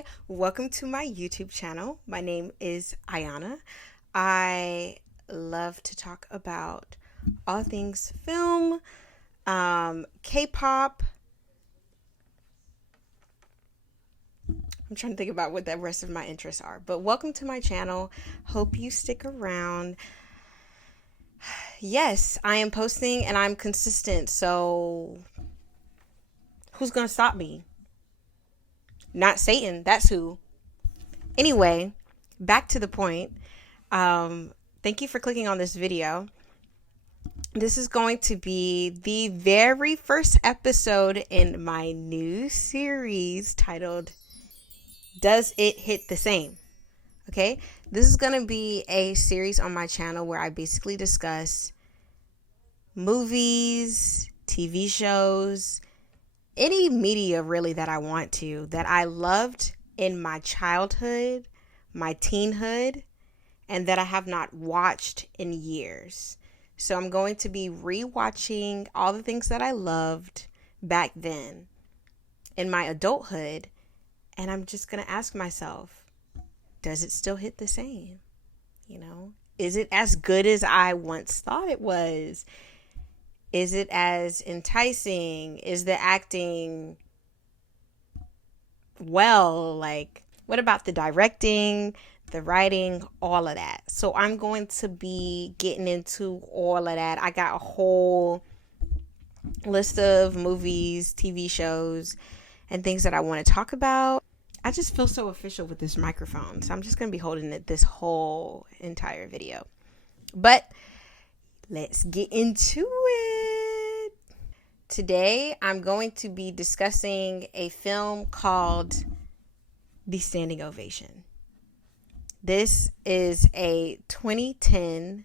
Hi, welcome to my YouTube channel. My name is Ayana. I love to talk about all things film, K-pop. I'm trying to think about what the rest of my interests are, but welcome to my channel. Hope you stick around. Yes, I am posting and I'm consistent, so who's gonna stop me? Not Satan, that's who. Anyway, back to the point. Thank you for clicking on this video. This is going to be the very first episode in my new series titled Does It Hit the Same? Okay, this is going to be a series on my channel where I basically discuss movies, TV shows, any media really that I want to, that I loved in my childhood, my teenhood, and that I have not watched in years. So I'm going to be rewatching all the things that I loved back then in my adulthood, and I'm just going to ask myself, does it still hit the same? You know, is it as good as I once thought it was? Is it as enticing? Is the acting well? Like, what about the directing, the writing, all of that? So I'm going to be getting into all of that. I got a whole list of movies, TV shows, and things that I want to talk about. I just feel so official with this microphone, so I'm just going to be holding it this whole entire video. But let's get into it. Today, I'm going to be discussing a film called The Standing Ovation. This is a 2010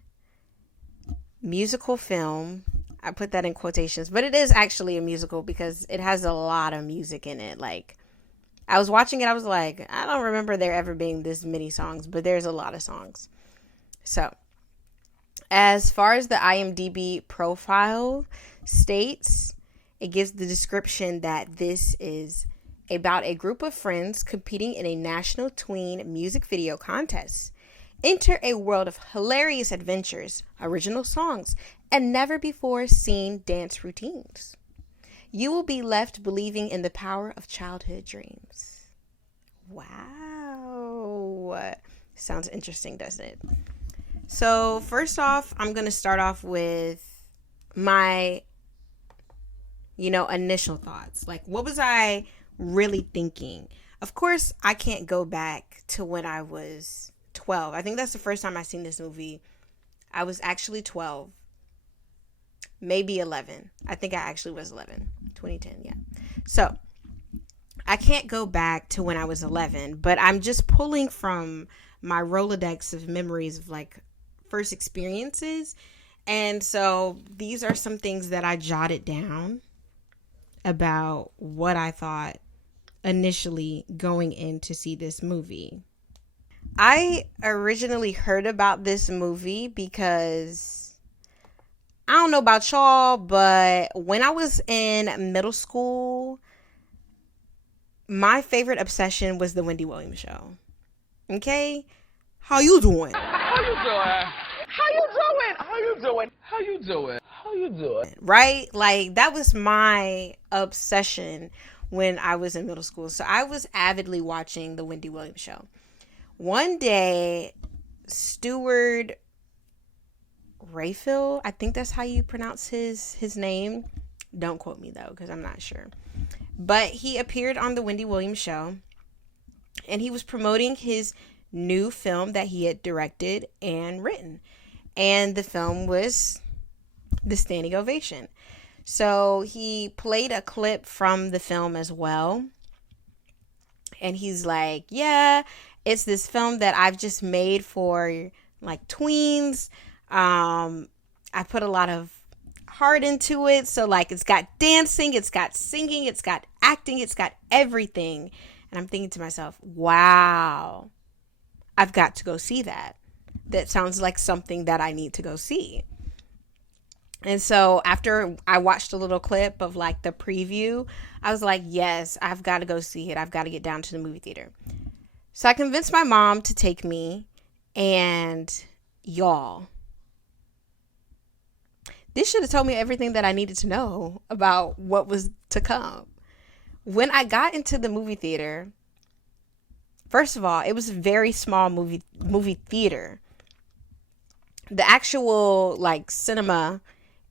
musical film. I put that in quotations, but it is actually a musical because it has a lot of music in it. Like, I was watching it, I was like, I don't remember there ever being this many songs, but there's a lot of songs. So, as far as the IMDb profile states, it gives the description that this is about a group of friends competing in a national tween music video contest. Enter a world of hilarious adventures, original songs, and never before seen dance routines. You will be left believing in the power of childhood dreams. Wow. Sounds interesting, doesn't it? So first off, I'm going to start off with my, initial thoughts. Like, what was I really thinking? Of course, I can't go back to when I was 12. I think that's the first time I seen this movie. I was actually 12, maybe 11. I think I actually was 11, 2010, yeah. So I can't go back to when I was 11, but I'm just pulling from my Rolodex of memories of like first experiences. And so these are some things that I jotted down about what I thought initially going in to see this movie. I originally heard about this movie because I don't know about y'all, but when I was in middle school, my favorite obsession was the Wendy Williams show. Okay? How you doing? How you doing? How you doing? How you doing? How you doing? How you doing? Right? Like, that was my obsession when I was in middle school. So I was avidly watching the Wendy Williams show. One day, Stuart Rayfield, I think that's how you pronounce his name. Don't quote me though, because I'm not sure. But he appeared on the Wendy Williams show, and he was promoting his new film that he had directed and written. And the film was The Standing Ovation. So he played a clip from the film as well. And he's like, yeah, it's this film that I've just made for like tweens. I put a lot of heart into it. So like, it's got dancing, it's got singing, it's got acting, it's got everything. And I'm thinking to myself, wow, I've got to go see that. That sounds like something that I need to go see. And so after I watched a little clip of like the preview, I was like, yes, I've got to go see it. I've got to get down to the movie theater. So I convinced my mom to take me, and y'all, this should have told me everything that I needed to know about what was to come. When I got into the movie theater, first of all, it was a very small movie theater. The actual like cinema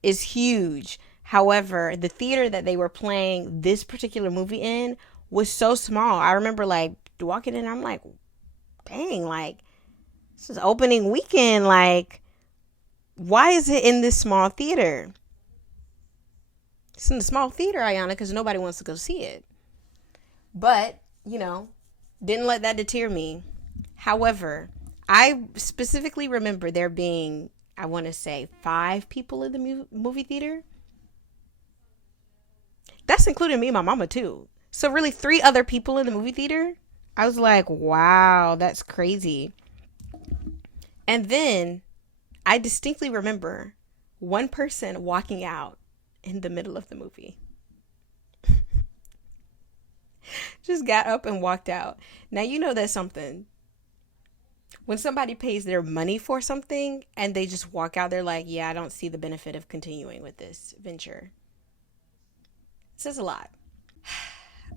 is huge. However, the theater that they were playing this particular movie in was so small. I remember like walking in, I'm like, dang, like this is opening weekend. Like, why is it in this small theater? It's in the small theater, Ayana, because nobody wants to go see it. But, didn't let that deter me. However, I specifically remember there being, I want to say, 5 people in the movie theater. That's including me and my mama, too. So, really, 3 other people in the movie theater. I was like, wow, that's crazy. And then I distinctly remember one person walking out in the middle of the movie. Just got up and walked out. Now, that's something. When somebody pays their money for something and they just walk out, they're like, yeah, I don't see the benefit of continuing with this venture. It says a lot.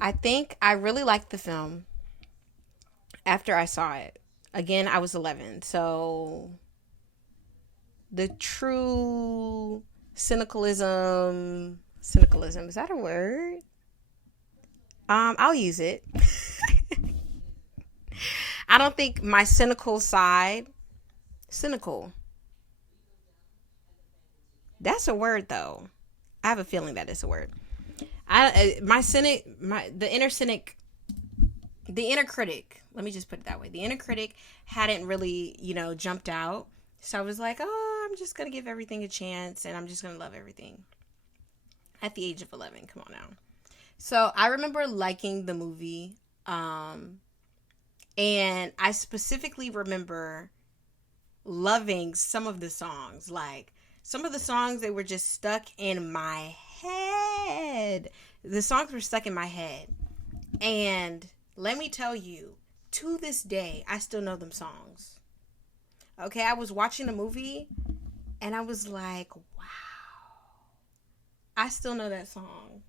I think I really liked the film after I saw it. Again, I was 11. So the true cynicalism, is that a word? I'll use it. I don't think my cynical side, that's a word though. I have a feeling that it's a word. The inner critic, let me just put it that way. The inner critic hadn't really, jumped out. So I was like, oh, I'm just going to give everything a chance and I'm just going to love everything. At the age of 11, come on now. So I remember liking the movie. And I specifically remember loving some of the songs. Like, some of the songs, they were just stuck in my head. The songs were stuck in my head. And let me tell you, to this day, I still know them songs. Okay, I was watching the movie, and I was like, wow. I still know that song.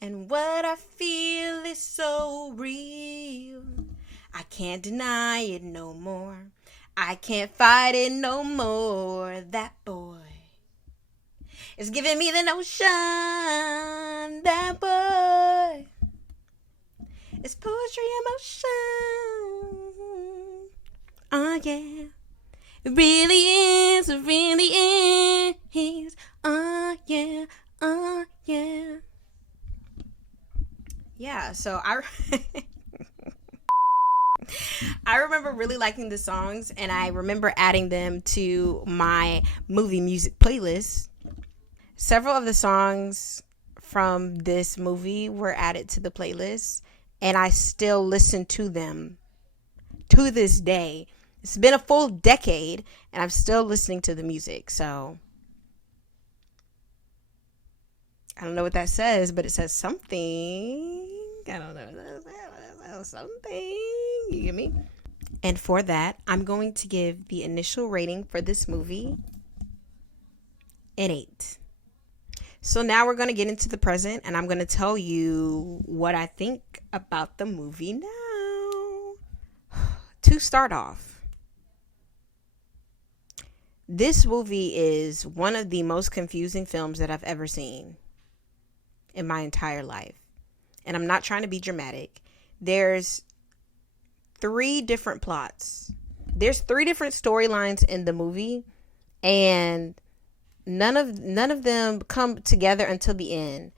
And what I feel is so real. I can't deny it no more. I can't fight it no more. That boy is giving me the notion. That boy is poetry in motion. Oh yeah. It really is. It really is. Oh yeah. Oh yeah. Yeah, so I remember really liking the songs, and I remember adding them to my movie music playlist. Several of the songs from this movie were added to the playlist, and I still listen to them to this day. It's been a full decade, and I'm still listening to the music, so I don't know what that says, but it says something. I don't know. Something. You get me? And for that, I'm going to give the initial rating for this movie an 8. So now we're going to get into the present, and I'm going to tell you what I think about the movie now. To start off, this movie is one of the most confusing films that I've ever seen in my entire life. And I'm not trying to be dramatic. There's 3 different plots. There's 3 different storylines in the movie, and none of them come together until the end.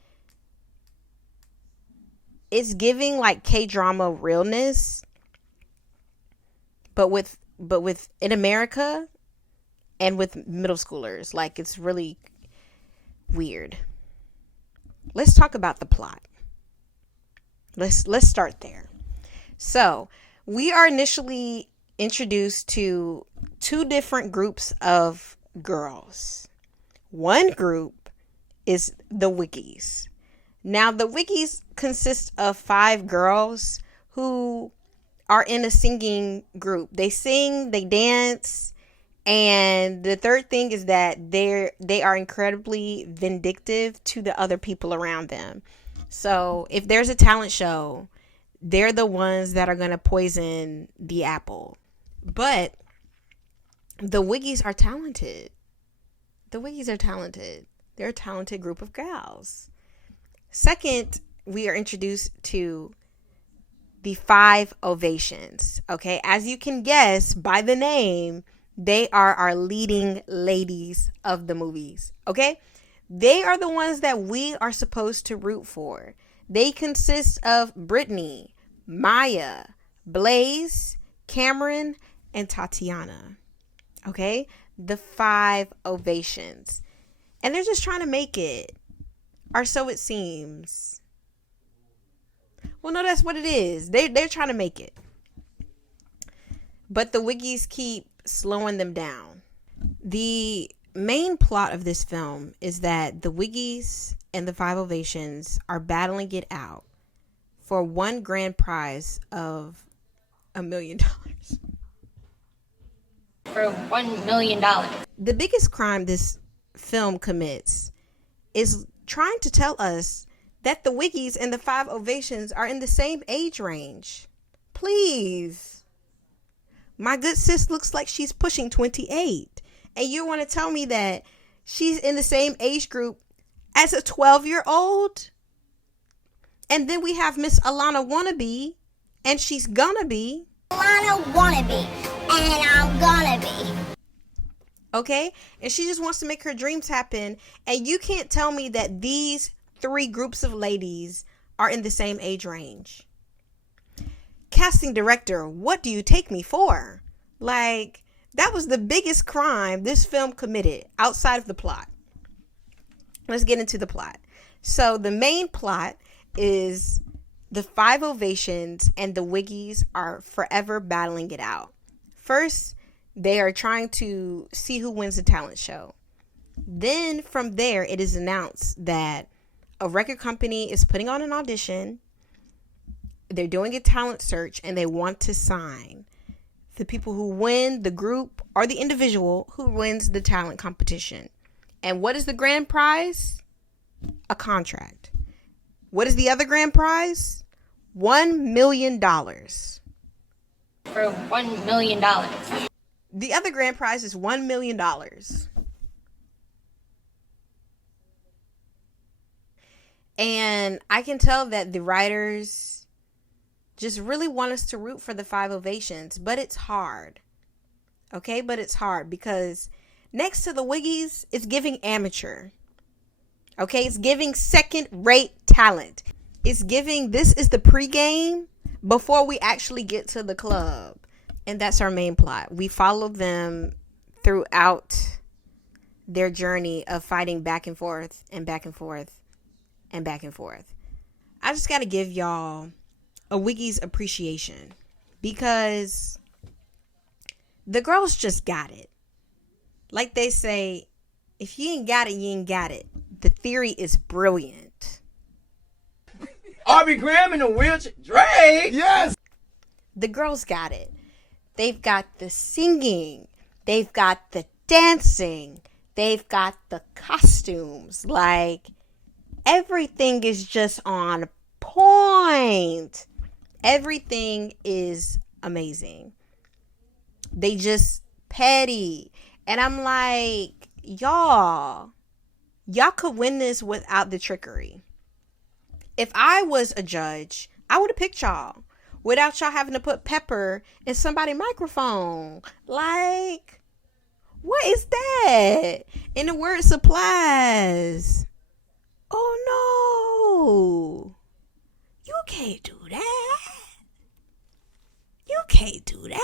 It's giving like K-drama realness, but with in America and with middle schoolers. Like, it's really weird. Let's talk about the plot. Let's start there. So, we are initially introduced to 2 different groups of girls. One group is the Wickies. Now, the Wickies consist of 5 girls who are in a singing group. They sing, they dance, and the third thing is that they are incredibly vindictive to the other people around them. So if there's a talent show, they're the ones that are going to poison the apple. But the Wiggies are talented. The Wiggies are talented. They're a talented group of gals. Second, we are introduced to the 5 Ovations. Okay, as you can guess by the name, they are our leading ladies of the movies. Okay, they are the ones that we are supposed to root for. They consist of Brittany, Maya, Blaze, Cameron, and Tatiana. Okay, the 5 Ovations. And they're just trying to make it. Or so it seems. Well, no, that's what it is. They're trying to make it. But the Wiggies keep slowing them down. The main plot of this film is that the Wiggies and the 5 Ovations are battling it out for one grand prize of $1 million. For $1 million. The biggest crime this film commits is trying to tell us that the Wiggies and the 5 Ovations are in the same age range. Please. My good sis looks like she's pushing 28. And you want to tell me that she's in the same age group as a 12-year-old? And then we have Miss Alana Wannabe, and she's gonna be. Alana Wannabe, and I'm gonna be. Okay? And she just wants to make her dreams happen. And you can't tell me that these 3 groups of ladies are in the same age range. Casting director, what do you take me for? Like, that was the biggest crime this film committed outside of the plot. Let's get into the plot. So the main plot is the 5 Ovations and the Wiggies are forever battling it out. First, they are trying to see who wins the talent show. Then from there, it is announced that a record company is putting on an audition. They're doing a talent search and they want to sign the people who win the group or the individual who wins the talent competition. And what is the grand prize? A contract. What is the other grand prize? $1 million. For $1 million. The other grand prize is $1 million. And I can tell that the writers just really want us to root for the 5 Ovations, but it's hard. Okay, but it's hard because next to the Wiggies, it's giving amateur. Okay, it's giving second-rate talent. It's giving, this is the pregame before we actually get to the club. And that's our main plot. We follow them throughout their journey of fighting back and forth and back and forth and back and forth. I just got to give y'all a Wiggies appreciation because the girls just got it. Like they say, if you ain't got it, you ain't got it. The theory is brilliant. Arby Graham in a wheelchair. Drake! Yes! The girls got it. They've got the singing. They've got the dancing. They've got the costumes. Like, everything is just on point. Everything is amazing. They just petty. And I'm like, y'all could win this without the trickery. If I was a judge, I would have picked y'all without y'all having to put pepper in somebody's microphone. Like, what is that? And the word supplies. Oh no. You can't do that. You can't do that.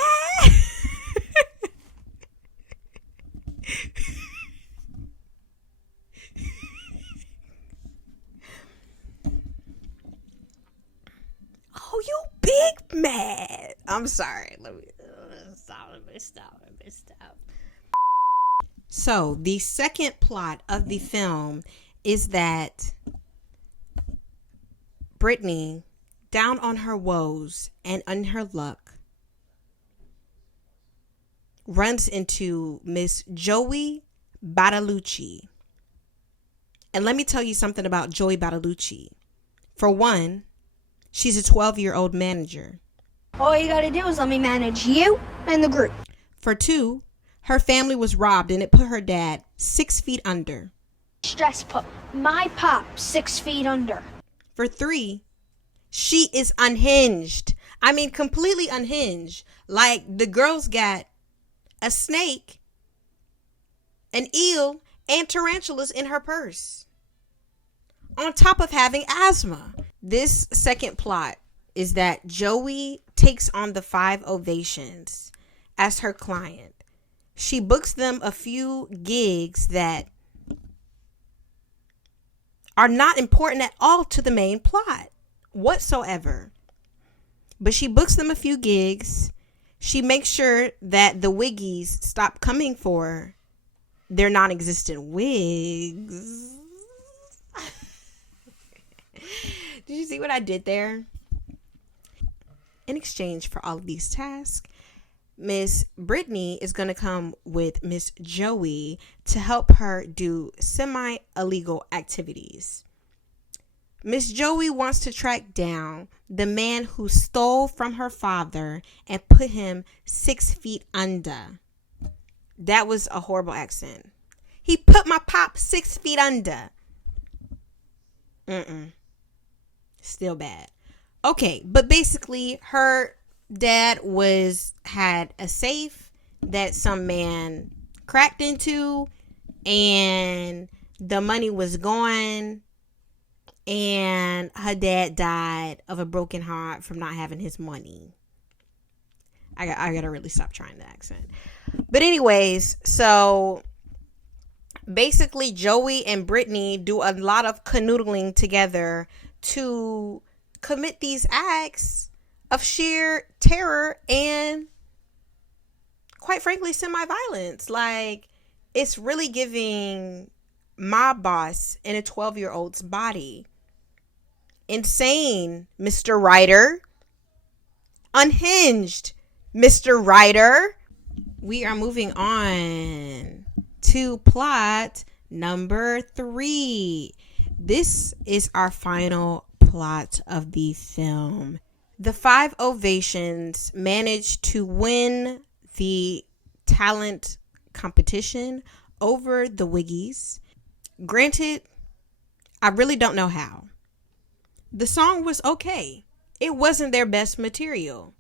Oh, you big mad. I'm sorry. Let me stop. So the second plot of the film is that Brittany, down on her woes and on her luck, runs into Miss Joey Bartolucci. And let me tell you something about Joey Bartolucci. For one, she's a 12-year-old manager. All you gotta do is let me manage you and the group. For two, her family was robbed and it put her dad 6 feet under. Stress put my pop 6 feet under. For three, she is unhinged. I mean, completely unhinged. Like, the girl's got a snake, an eel, and tarantulas in her purse, on top of having asthma. This second plot is that Joey takes on the Five Ovations as her client. She books them a few gigs that are not important at all to the main plot whatsoever. But she books them a few gigs. She makes sure that the wiggies stop coming for their non-existent wigs. Did you see what I did there? In exchange for all of these tasks, Miss Brittany is going to come with Miss Joey to help her do semi-illegal activities. Miss Joey wants to track down the man who stole from her father and put him 6 feet under. That was a horrible accent. He put my pop 6 feet under. Still bad. Okay, but basically her dad had a safe that some man cracked into, and the money was gone, and her dad died of a broken heart from not having his money. I gotta really stop trying the accent. But anyways, so basically Joey and Brittany do a lot of canoodling together to commit these acts of sheer terror and, quite frankly, semi-violence. Like, it's really giving Mob Boss in a 12-year-old's body. Insane, Mr. Ryder. Unhinged, Mr. Ryder. We are moving on to plot number 3. This is our final plot of the film. The Five Ovations managed to win the talent competition over the Wiggies. Granted, I really don't know how. The song was okay. It wasn't their best material.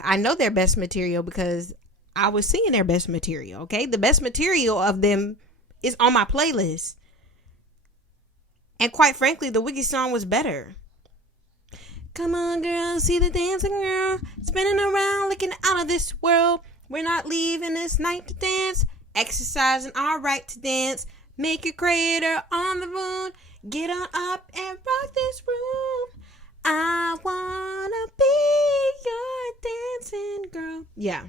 I know their best material because I was singing their best material, okay? The best material of them is on my playlist. And quite frankly, the Wiggy song was better. Come on, girl, see the dancing girl, spinning around, looking out of this world. We're not leaving this night to dance, exercising our right to dance. Make a crater on the moon, get on up and rock this room. I wanna be your dancing girl. Yeah,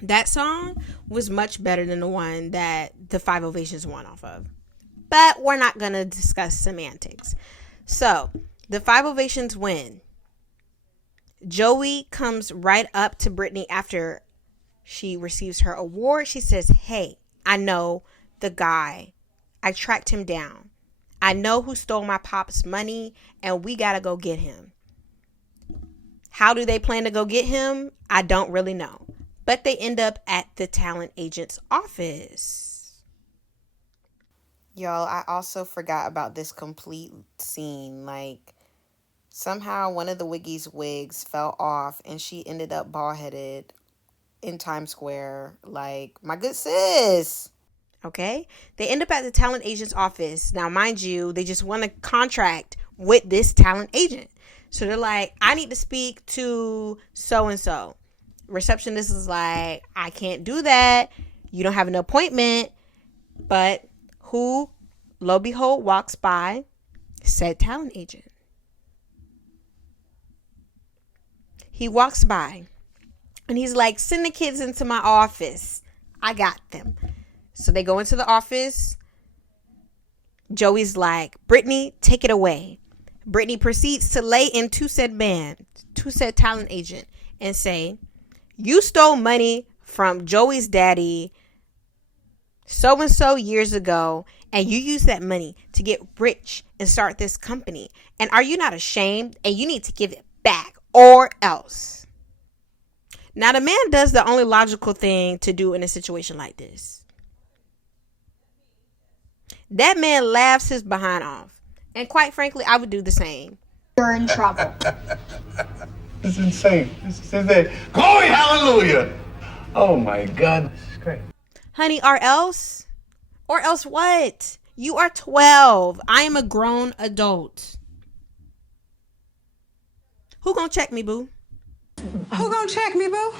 that song was much better than the one that the Five Ovations won off of. But we're not going to discuss semantics. So, the Five Ovations win. Joey comes right up to Brittany after she receives her award. She says, hey, I know the guy. I tracked him down. I know who stole my pop's money, and we got to go get him. How do they plan to go get him? I don't really know. But they end up at the talent agent's office. Y'all, I also forgot about this complete scene. Like, somehow one of the Wiggy's wigs fell off and she ended up bald-headed in Times Square. Like, my good sis. Okay? They end up at the talent agent's office. Now, mind you, they just won a contract with this talent agent. So they're like, I need to speak to so-and-so. Receptionist is like, I can't do that. You don't have an appointment. But who, lo behold, walks by? Said talent agent. He walks by and he's like, send the kids into my office. I got them. So they go into the office. Joey's like, Brittany, take it away. Brittany proceeds to lay into said talent agent, and say, you stole money from Joey's daddy so-and-so years ago, and you used that money to get rich and start this company. And are you not ashamed? And you need to give it back or else. Now, the man does the only logical thing to do in a situation like this. That man laughs his behind off. And quite frankly, I would do the same. You're in trouble. This is insane. This is insane. Glory, hallelujah. Oh my God. This is great. Honey, or else? Or else what? You are 12. I am a grown adult. Who gonna check me, boo? Who gonna check me, boo?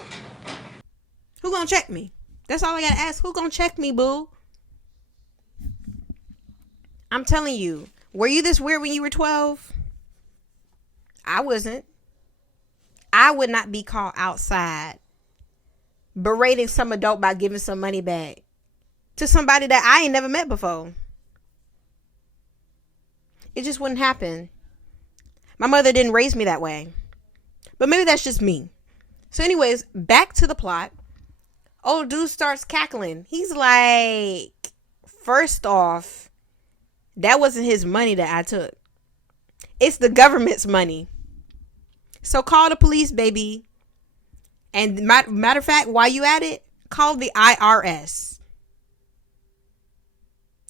Who gonna check me? That's all I gotta ask. Who gonna check me, boo? I'm telling you. Were you this weird when you were 12? I wasn't. I would not be caught outside berating some adult by giving some money back to somebody that I ain't never met before. It just wouldn't happen. My mother didn't raise me that way. But maybe that's just me. So anyways, back to the plot. Old dude starts cackling. He's like, first off, that wasn't his money that I took. It's the government's money. So call the police, baby. And matter of fact, while you at it, call the IRS.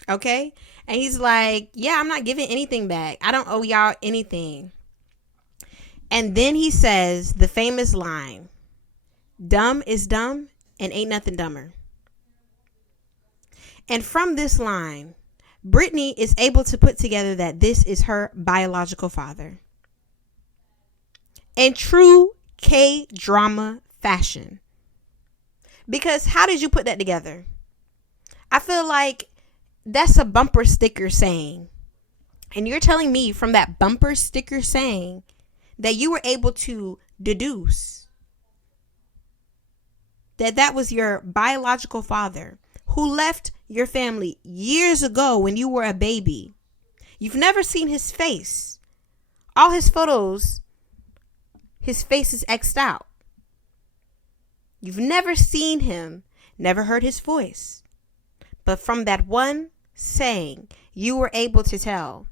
Okay? And he's like, yeah, I'm not giving anything back. I don't owe y'all anything. And then he says the famous line, dumb is dumb and ain't nothing dumber. And from this line, Brittany is able to put together that this is her biological father. In true K-drama fashion. Because how did you put that together? I feel like that's a bumper sticker saying. And you're telling me from that bumper sticker saying that you were able to deduce that that was your biological father who left your family years ago when you were a baby. You've never seen his face. All his photos, his face is X'd out. You've never seen him, never heard his voice. But from that one saying, you were able to tell,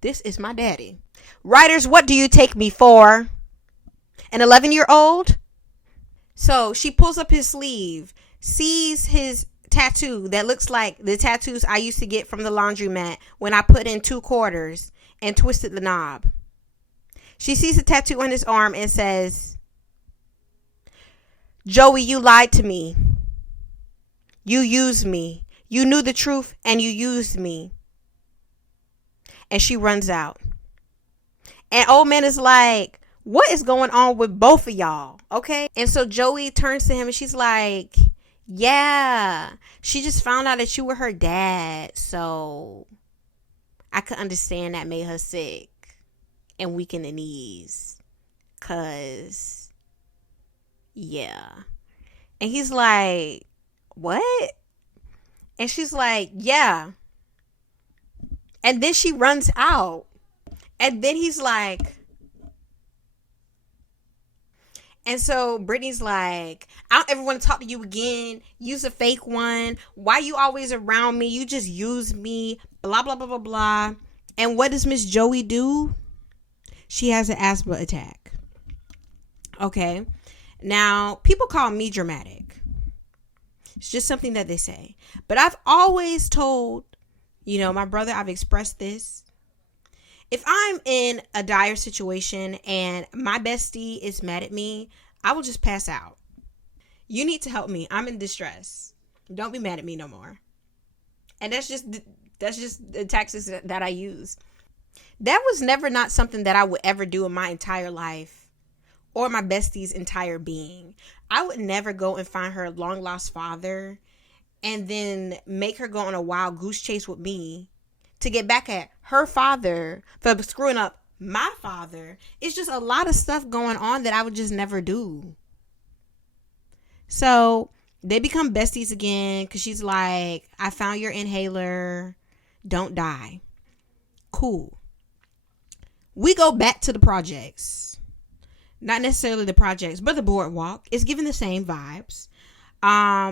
this is my daddy. Writers, what do you take me for? An 11-year-old? So she pulls up his sleeve, sees his tattoo that looks like the tattoos I used to get from the laundromat when I put in 2 quarters and twisted the knob. She sees the tattoo on his arm and says, Joey, you lied to me. You used me. You knew the truth and you used me. And she runs out. And old man is like, what is going on with both of y'all? Okay. And so Joey turns to him and she's like, yeah, she just found out that you were her dad. So I could understand that made her sick and weak in the knees. Cause yeah. And he's like, what? And she's like, yeah. And then she runs out. And then he's like, and so Brittany's like, I don't ever want to talk to you again. Use a fake one. Why you always around me? You just use me. Blah, blah, blah, blah, blah. And what does Miss Joey do? She has an asthma attack. Okay. Now, people call me dramatic. It's just something that they say. But I've always told, my brother, I've expressed this. If I'm in a dire situation and my bestie is mad at me, I will just pass out. You need to help me. I'm in distress. Don't be mad at me no more. And that's just the tactics that I use. That was never not something that I would ever do in my entire life or my bestie's entire being. I would never go and find her long lost father and then make her go on a wild goose chase with me to get back at her father for screwing up my father. It's just a lot of stuff going on that I would just never do. So They become besties again because she's like, I found your inhaler. Don't die. Cool. We go back to the projects. Not necessarily the projects, but the boardwalk. It's giving the same vibes.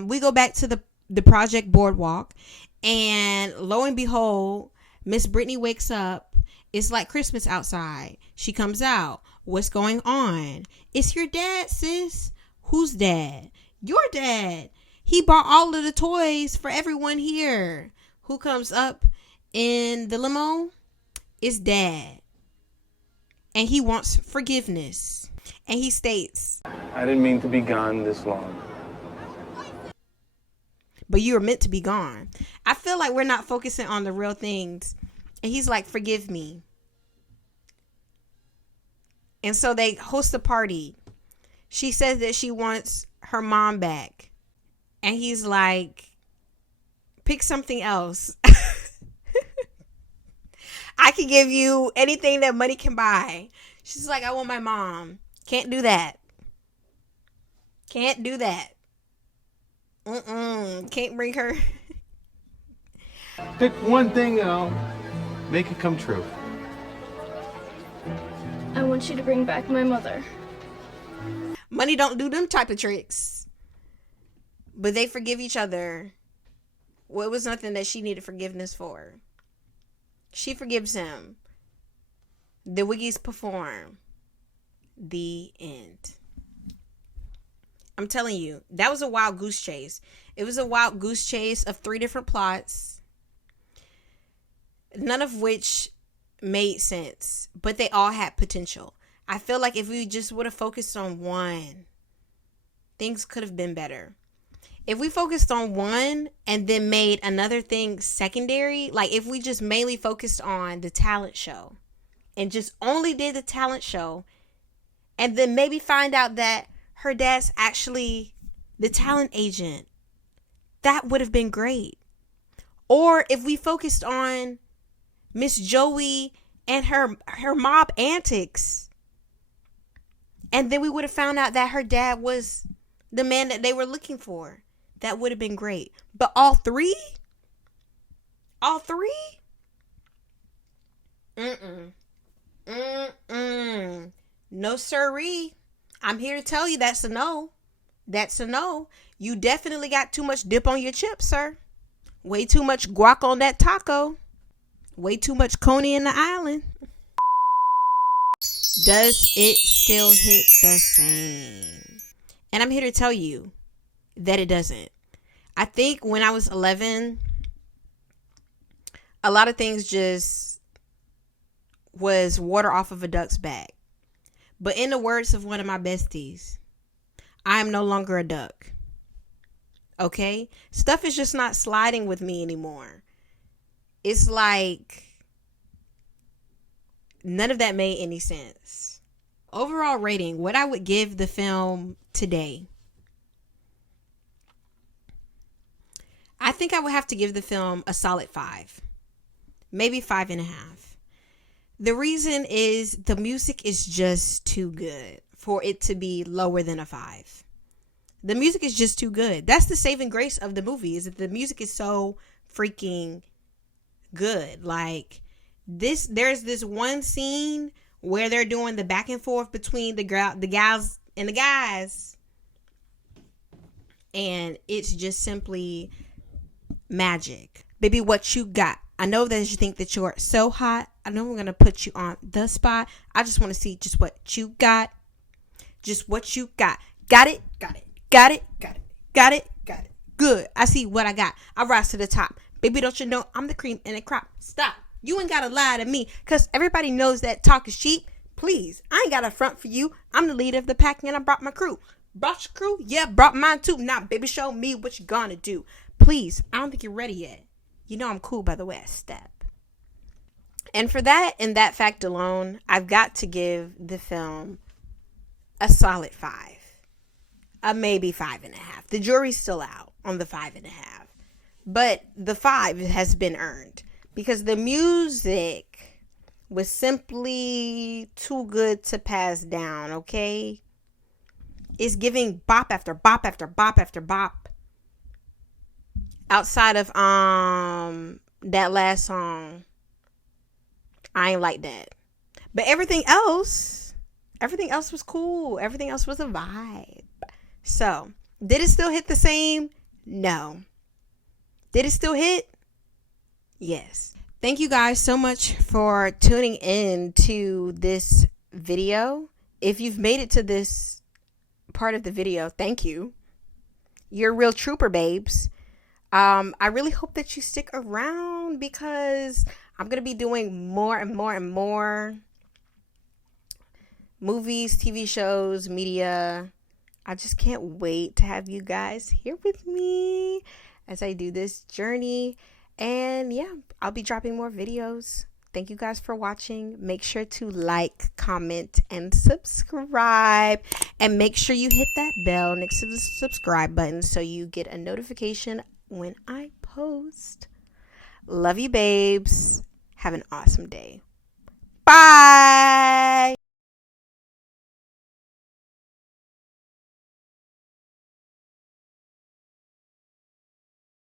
We go back to the project boardwalk. And lo and behold, Miss Brittany wakes up. It's like Christmas outside. She comes out. What's going on? It's your dad, sis. Whose dad? Your dad. He bought all of the toys for everyone here. Who comes up in the limo? It's dad. And he wants forgiveness. And he states, I didn't mean to be gone this long. but you were meant to be gone. I feel like we're not focusing on the real things. And he's like, forgive me. And so they host a party. She says that she wants her mom back. And he's like, pick something else. I can give you anything that money can buy. She's like, I want my mom. Can't do that. Can't do that. Can't bring her. Pick one thing and I'll make it come true. I want you to bring back my mother. Money don't do them type of tricks. But they forgive each other. Well, it was nothing that she needed forgiveness for. She forgives him. The Wiggies perform. The end. I'm telling you, that was a wild goose chase. It was a wild goose chase of 3 different plots. None of which made sense. But they all had potential. I feel like if we just would have focused on one, things could have been better. If we focused on one and then made another thing secondary, like if we just mainly focused on the talent show and just only did the talent show and then maybe find out that her dad's actually the talent agent, that would have been great. Or if we focused on Miss Joey and her mob antics, and then we would have found out that her dad was the man that they were looking for. That would have been great. But all three? All three? No siree. I'm here to tell you that's a no. That's a no. You definitely got too much dip on your chips, sir. Way too much guac on that taco. Way too much Coney in the island. Does it still hit the same? And I'm here to tell you that it doesn't. I think when I was 11, a lot of things just was water off of a duck's back. But in the words of one of my besties, I am no longer a duck. Okay? Stuff is just not sliding with me anymore. It's like none of that made any sense. Overall rating, what I would give the film today. I think I would have to give the film a solid 5. Maybe 5.5. The reason is the music is just too good for it to be lower than a 5. The music is just too good. That's the saving grace of the movie, is that the music is so freaking good. Like there's this one scene where they're doing the back and forth between the gals and the guys, and it's just simply magic. Baby, what you got? I know that you think that you're so hot. I know we're gonna put you on the spot. I just want to see just what you got. Just what you got. Got it? Got it. Got it? Got it. Got it? Got it. Good. I see what I got. I rise to the top. Baby, don't you know I'm the cream in the crop? Stop. You ain't gotta lie to me, because everybody knows that talk is cheap. Please, I ain't got a front for you. I'm the leader of the pack and I brought my crew. Brought your crew? Yeah, brought mine too. Now, baby, show me what you gonna do. Please, I don't think you're ready yet. You know I'm cool by the way I step. And for that and that fact alone, I've got to give the film a solid 5. A maybe 5.5. The jury's still out on the 5.5. But the 5 has been earned. Because the music was simply too good to pass down, okay? It's giving bop after bop after bop after bop. Outside of that last song, I ain't like that. But everything else was cool. Everything else was a vibe. So, did it still hit the same? No. Did it still hit? Yes. Thank you guys so much for tuning in to this video. If you've made it to this part of the video, thank you. You're a real trooper, babes. I really hope that you stick around because I'm going to be doing more and more and more movies, TV shows, media. I just can't wait to have you guys here with me as I do this journey. And yeah, I'll be dropping more videos. Thank you guys for watching. Make sure to like, comment, and subscribe. And make sure you hit that bell next to the subscribe button so you get a notification when I post. Love you, babes. Have an awesome day. Bye.